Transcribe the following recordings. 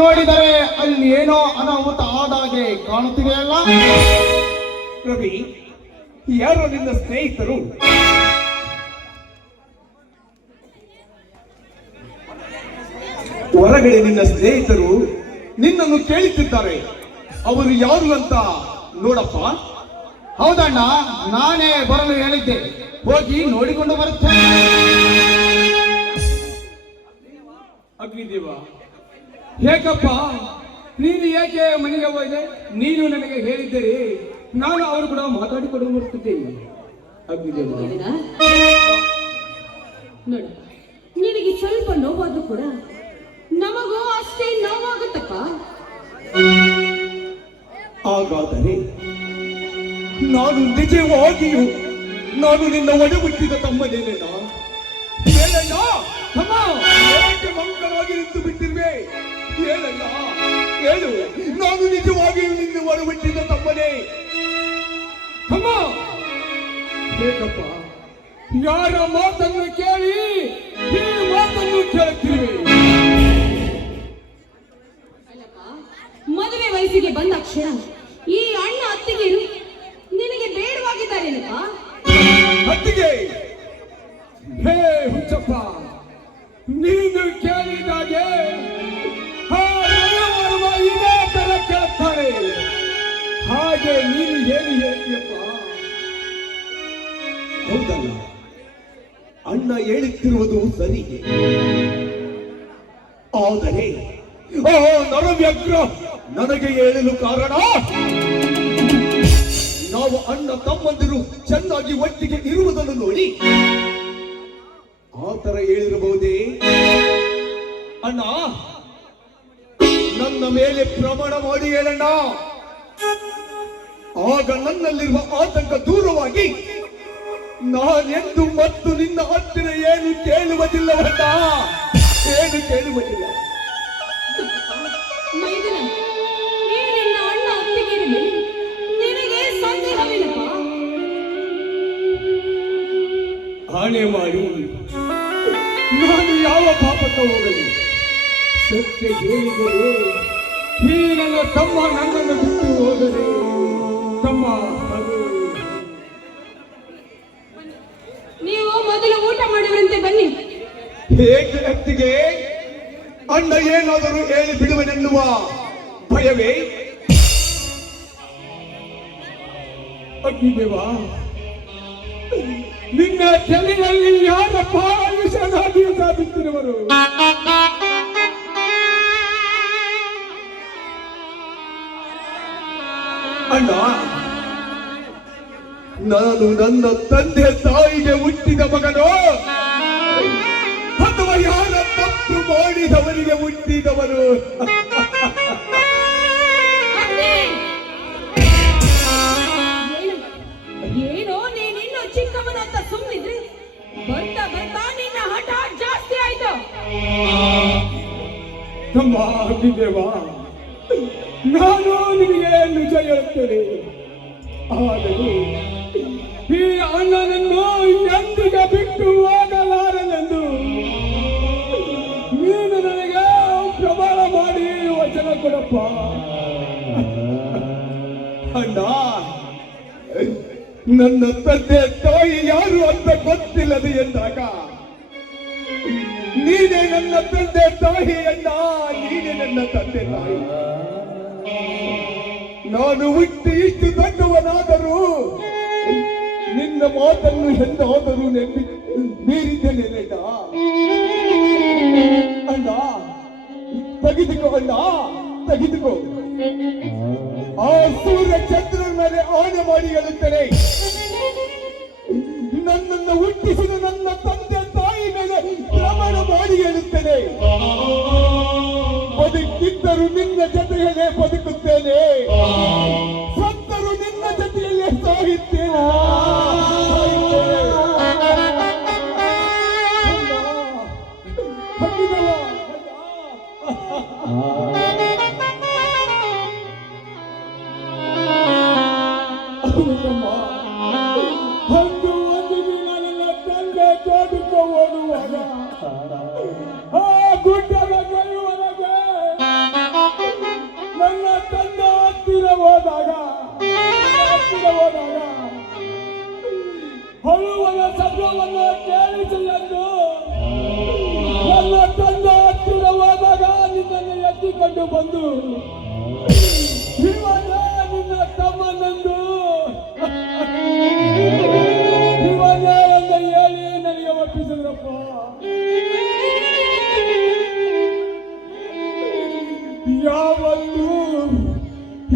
ನೋಡಿದರೆ ಅಲ್ಲಿ ಏನೋ ಅನಾಹುತ ಆದಾಗೆ ಕಾಣುತ್ತಿದೆಯಲ್ಲ. ರವಿ, ಯಾರೋ ನಿನ್ನ ಸ್ನೇಹಿತರು ಹೊರಗಡೆ ನಿನ್ನ ಸ್ನೇಹಿತರು ನಿನ್ನನ್ನು ಕೇಳುತ್ತಿದ್ದಾರೆ. ಅವರು ಯಾರು ಅಂತ ನೋಡಪ್ಪ. ಹೌದಣ್ಣ, ನಾನೇ ಬರಲು ಹೇಳಿದ್ದೆ, ಹೋಗಿ ನೋಡಿಕೊಂಡು ಬರುತ್ತೇನೆ. ಅಗ್ನಿದೇವ, ಹೇಗಪ್ಪ ನೀನು ಏಕೆ ಮನೆಗೆ ಹೋದೆ? ನೀನು ನನಗೆ ಹೇಳಿದ್ದರೆ ನಾನು ಅವರು ಕೂಡ ಮಾತಾಡಿಕೊಂಡು ಬರುತ್ತಿದ್ದೇನೆ. ಅಗ್ನಿದೇವ, ನೋಡು, ನಿನಗೆ ಸ್ವಲ್ಪ ನೋವಾದ್ರೂ ಕೂಡ ನಮಗೂ ಅಷ್ಟೇ ನೋವಾಗುತ್ತಪ್ಪ. ಹಾಗಾದರೆ ನಾನು ನಿಜವಾಗಿಯೂ ನಿನ್ನ ಒಡೆ ಹುಟ್ಟಿದ ತಮ್ಮನೇನೇನ? ಹೇಳಣ್ಣ, ತಮ್ಮ ಏಕೆ ಮಂಗಳಾಗಿ ನಿಂತು ಬಿಟ್ಟಿರುವೆ? ಹೇಳಣ್ಣ, ಹೇಳು, ನಾನು ನಿಜವಾಗಿಯೂ ನಿನ್ನ ಒಡೆ ಹುಟ್ಟಿದ ತಮ್ಮನೇ? ಅಮ್ಮ, ಹೇಗಪ್ಪ ಯಾರ ಮಾತನ್ನು ಕೇಳಿ ಈ ಮಾತನ್ನು ಕೇಳುತ್ತಿರುವೆ? ಮದುವೆ ವಯಸ್ಸಿಗೆ ಬಂದ ಕ್ಷಣ ಈ ಅಣ್ಣ ಅತ್ತಿಗೆರು ನಿನಗೆ ಬೇಡವಾಗಿದ್ದಾರೇನಪ್ಪ? ಅತ್ತಿಗೆ, ಹೇ ಹುಚ್ಚಪ್ಪ, ನೀನು ಕೇಳಿದಾಗೆ ಇದೇ ತರ ಕೇಳುತ್ತಾರೆ. ಹಾಗೆ ನೀನು ಏನು ಹೇಳ್ತೀಯಪ್ಪ? ಹೌದಲ್ಲ, ಅಣ್ಣ ಹೇಳುತ್ತಿರುವುದು ಸರಿಗೆ. ಆದರೆ ನರವ್ಯಗ್ರ ನನಗೆ ಹೇಳಲು ಕಾರಣ, ನಾವು ಅಣ್ಣ ತಮ್ಮಂದಿರು ಚೆನ್ನಾಗಿ ಒಟ್ಟಿಗೆ ಇರುವುದನ್ನು ನೋಡಿ ಆ ತರ ಹೇಳಿರಬಹುದೇ? ಅಣ್ಣ, ನನ್ನ ಮೇಲೆ ಪ್ರಮಾಣ ಮಾಡಿ ಹೇಳಣ್ಣ. ಆಗ ನನ್ನಲ್ಲಿರುವ ಆತಂಕ ದೂರವಾಗಿ ನಾನೆಂದು ಮತ್ತು ನಿನ್ನ ಹತ್ತಿರ ಏನು ಕೇಳುವುದಿಲ್ಲವಣ್ಣ, ಏನು ಕೇಳುವುದಿಲ್ಲ. ಆಣೆ ಮಾಡಿ ನಾನು ಯಾವ ಪಾಪಕ್ಕೆ ಹೋಗಲಿ? ಸತ್ಯ ಹೇಳಿದರೆ ಈ ನನ್ನ ತಮ್ಮ ನನ್ನನ್ನು ಬಿಟ್ಟು ಹೋದರೆ ತಮ್ಮ ಅದು. ನೀವು ಮೊದಲು ಊಟ ಮಾಡುವಂತೆ ಬನ್ನಿ. ಹೇಗೆ ಅತ್ತಿಗೆ? ಅಣ್ಣ ಏನಾದರೂ ಹೇಳಿ ಬಿಡುವನೆನ್ನುವ ಭಯವೇ? ಅಗ್ನಿದೇವ, ನಿನ್ನ ತಲೆಯಲ್ಲಿ ಯಾರಪ್ಪ ವಿಷನಾಗಿ ಸಾಧಿಸಿರುವರು? ಅಣ್ಣ, ನಾನು ನನ್ನ ತಂದೆ ತಾಯಿಗೆ ಹುಟ್ಟಿದ ಮಗನೋ ಅಥವಾ ಯಾರ ತಪ್ಪು ಮಾಡಿದವರಿಗೆ ಹುಟ್ಟಿದವರು? ಏನೋ ನೀನಿನ್ನು ಚಿಕ್ಕವನಂತ ಸುಮ್ಮನಿದ್ರೆ ಬರ್ತಾ ಬರ್ತಾ ನಿನ್ನ ಹಠ ಜಾಸ್ತಿ ಆಯ್ತು. ತಮ್ಮ ಅಗ್ನಿದೇವ, ನಾನು ನಿಮಗೆ ನಿಜ ಹೇಳುತ್ತೇನೆ. ಆದರೆ ಈ ಅಣ್ಣನನ್ನು ಎಂದಿಗೆ ಬಿಟ್ಟು ಹೋಗಲಾರನೆಂದು ನೀನು ನನಗೆ ಪ್ರಮಾಣ ಮಾಡಿ ವಚನ ಕೊಡಪ್ಪ. ಅಣ್ಣ, ನನ್ನ ತಂದೆ ತಾಯಿ ಯಾರು ಅಂತ ಗೊತ್ತಿಲ್ಲದೆ ಎಂದಾಗ ನೀನೇ ನನ್ನ ತಂದೆ ತಾಯಿ ಅಣ್ಣ, ನೀನೇ ನನ್ನ ತಂದೆ ತಾಯಿ. ನಾನು ಹುಟ್ಟಿ ಇಷ್ಟು ದೊಡ್ಡವನಾದರೂ ನಿನ್ನ ಮಾತನ್ನು ಎಂದಾದರೂ ಮೀರಿದ್ದೇನೆ ಅಣ್ಣ. ತೆಗೆದುಕೋ ಅಣ್ಣ, ತೆಗೆದುಕೋ. ಆ ಸೂರ್ಯ ಚಂದ್ರನ ಮೇಲೆ ಆಣೆ ಮಾಡಿ ಹೇಳುತ್ತೇನೆ, ನನ್ನನ್ನು ಹುಟ್ಟಿಸಿದ ನನ್ನ ತಂದೆ ತಾಯಿ ಮೇಲೆ ಪ್ರಮಾಣ ಮಾಡಿ ಹೇಳುತ್ತೇನೆ, ಬದುಕಿದ್ದರೂ ನಿನ್ನ ಜೊತೆಯಲ್ಲೇ ಬದುಕುತ್ತೇನೆ, ಸತ್ತರೂ ನಿನ್ನ ಜೊತೆಯಲ್ಲೇ ಸಾಯುತ್ತೇನೆ. ಒಂದು ದಿನ ನನ್ನ ತಂದೆ ತೋಟಕ್ಕೆ ಹೋಗುವಾಗ ಆ ಗುಡ್ಡದ ಕೈವರೆಗೆ ಹೋದಾಗ ಹೊಳುವನ ಶಬ್ದವನ್ನು ಕೇಳಿಸಿ ಎಂದು ನನ್ನ ತಂದೆ ಹತ್ತಿರ ಹೋದಾಗ ನಿನ್ನನ್ನು ಎತ್ತಿಕೊಂಡು ಬಂದು ಇವನೇ ನಿನ್ನ ತಮ್ಮನೆಂದು ಇವನೇ ಎಂದು ಹೇಳಿ ನನಗೆ ಒಪ್ಪಿಸಿದ್ರಪ್ಪ. ಯಾವತ್ತು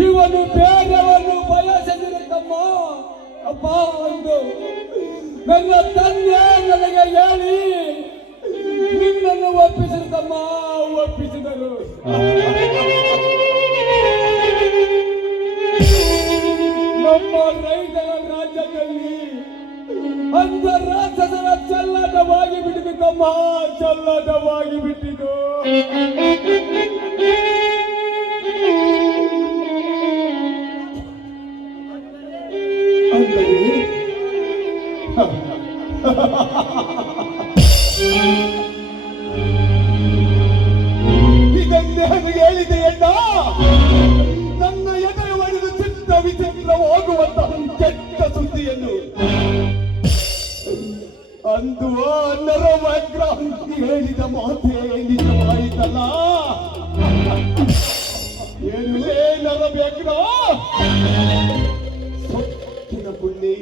ಇವನು ಬೇರೆಯನ್ನು ಬಯಸದಿರುತ್ತಮ್ಮ ಅಪ್ಪ ಎಂದು ನನ್ನ ತಂದೆ ನನಗೆ ಹೇಳಿ ನಿನ್ನನ್ನು ಒಪ್ಪಿಸಿರುತ್ತಮ್ಮ, ಒಪ್ಪಿಸಿದರು. ನಮ್ಮ ರೈತರ ರಾಜ್ಯದಲ್ಲಿ ಅಂಧ ರಾಕ್ಷಸರ ಚೆಲ್ಲಾಟವಾಗಿ ಬಿಟ್ಟಿದ್ದಮ್ಮ, ಚೆಲ್ಲಾಟವಾಗಿ ಬಿಟ್ಟಿದ್ದು. ಇದನ್ನೇ ನನಗೆ ಹೇಳಿದೆ ಅಣ್ಣ. ನನ್ನ ಎದುರು ಮಾಡಿದ ಚಿತ್ರ ವಿಚಿತ್ರವಾಗುವಂತ ಕೆಟ್ಟ ಸುದ್ದಿಯನ್ನು ಅಂದು ಆ ನರವ್ಯಾಘ್ರ ಹೇಳಿದ ಮಾತೇ ನಿಜವಾಯಿತಲ್ಲ. ಏನುವೇ ನರವ್ಯಾಘ್ರ, ಸೊಕ್ಕಿನ ಪುಣ್ಯ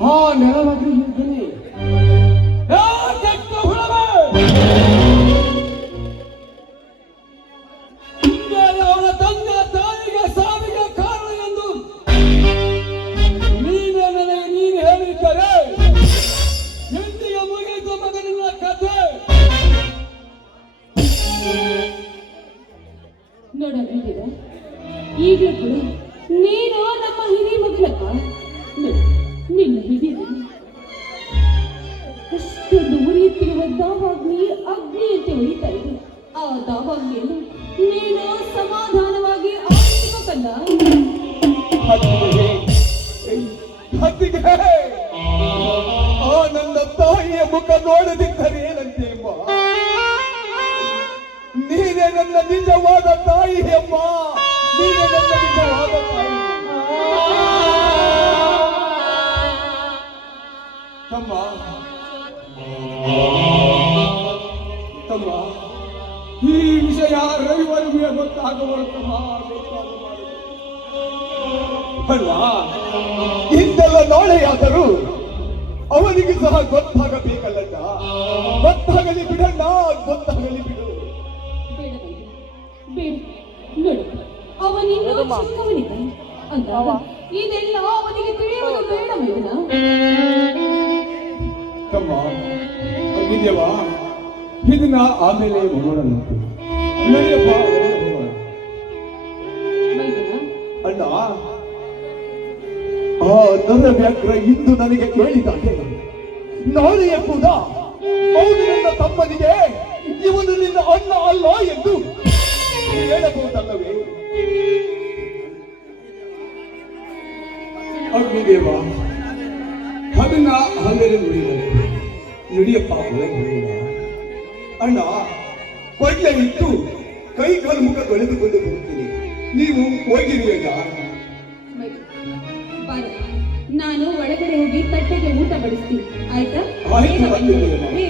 ಹಾ ನೆರವಾಗಿ ಇರ್ತೀನಿ. ಅವನ ತಂದೆ ತಾಯಿಗೆ ಸಾವಿಗೆ ಕಾರಣ ಎಂದು ನೀನೇ ನನಗೆ ನೀನು ಹೇಳಿದ್ದರೆ ಎಂದಿಗೆ ಮುಗಿದು ಮಗನಿನ ಕಥೆ. ನೋಡಿದ್ದೀರ ಈಗಲೂ ಕೂಡ ನೀನು ನಮ್ಮ ಹಿರಿ ಮಗಳಪ್ಪ. ನಿನ್ನ ಹಿಡಿದು ಅಷ್ಟೊಂದು ಉರಿಯುತ್ತಿರುವ ದಾವಾಗ್ನಿ ಅಗ್ನಿಯಂತೆ ಉರಿತಾ ಇದೆ. ಆ ದಾವಾಗ್ನಿಯನ್ನು ನೀನು ಸಮಾಧಾನವಾಗಿ ಆರಿಸಿಕೊಂಡ. ಆ ನನ್ನ ತಾಯಿಯ ಮುಖ ನೋಡದಿದ್ದರೆ ಏನಂತೆ ಅಮ್ಮ? ನೀನೇ ನನ್ನ ನಿಜವಾದ ತಾಯಿ ಅಮ್ಮ, ನೀನೇ ನನ್ನ ನಿಜವಾದ ತಾಯಿ. ತಮ್ಮ ತಮ್ಮ, ಈ ವಿಷಯ ರವಿವರೆಗೆ ಗೊತ್ತಾಗಬರುತ್ತಮ್ಮ, ಅಲ್ವಾ? ಇಂದೆಲ್ಲ ನಾಳೆಯಾದರೂ ಅವನಿಗೆ ಸಹ ಗೊತ್ತಾಗಬೇಕಲ್ಲಣ್ಣ. ಗೊತ್ತಾಗಲಿ ಬಿಡಣ್ಣ, ಗೊತ್ತಾಗಲಿ ಬಿಡು. ಬೇಡ ಬೇಡ ನೋಡು, ಅವನಿನ್ನು ಚಿಕ್ಕವನಿದ್ದಾನೆ ಅಂತ ಇದೆಲ್ಲ ಅವನಿಗೆ ತಿಳಿಯುವುದು ಬೇಡ ಮೈದನ. ತಮ್ಮ ಹಂಗಿದ್ಯವಾ? ಇದನ್ನ ಆಮೇಲೆ ನೋಡೋಣ. ನಡೆಯಪ್ಪ, ಮೈದನ ಅಣ್ಣ, ಆ ನರವ್ಯಾಘ್ರ ಇಂದು ನನಗೆ ಕೇಳಿದಾಗೆ ನಾಳೆಯ ಕೂಡ ಅವನು ನನ್ನ ತಮ್ಮನಿಗೆ ಇವನು ನಿನ್ನ ಅಣ್ಣ ಅಲ್ಲ ಎಂದು ಹೇಳಬಹುದಲ್ಲವೇ? ಅಗ್ನಿದೇವ ಅದನ್ನ ಆಮೇಲೆ ನುಡಿಯಪ್ಪ, ಒಳಗೆ ಅಣ್ಣ, ಕೊಳ್ಳೆ ಇಟ್ಟು ಕೈ ಕಾಲು ಮುಖ ತೊಳೆದುಕೊಂಡು ಬರುತ್ತೀನಿ, ನೀವು ಹೋಗಿರುವೇಗ? ನಾನು ಒಳಗಡೆ ಹೋಗಿ ತಟ್ಟೆಗೆ ಊಟ ಬಡಿಸ್ತೀನಿ, ಆಯ್ತಾ? ಆಯ್ತು, ಬೇಗ ಬನ್ನಿ.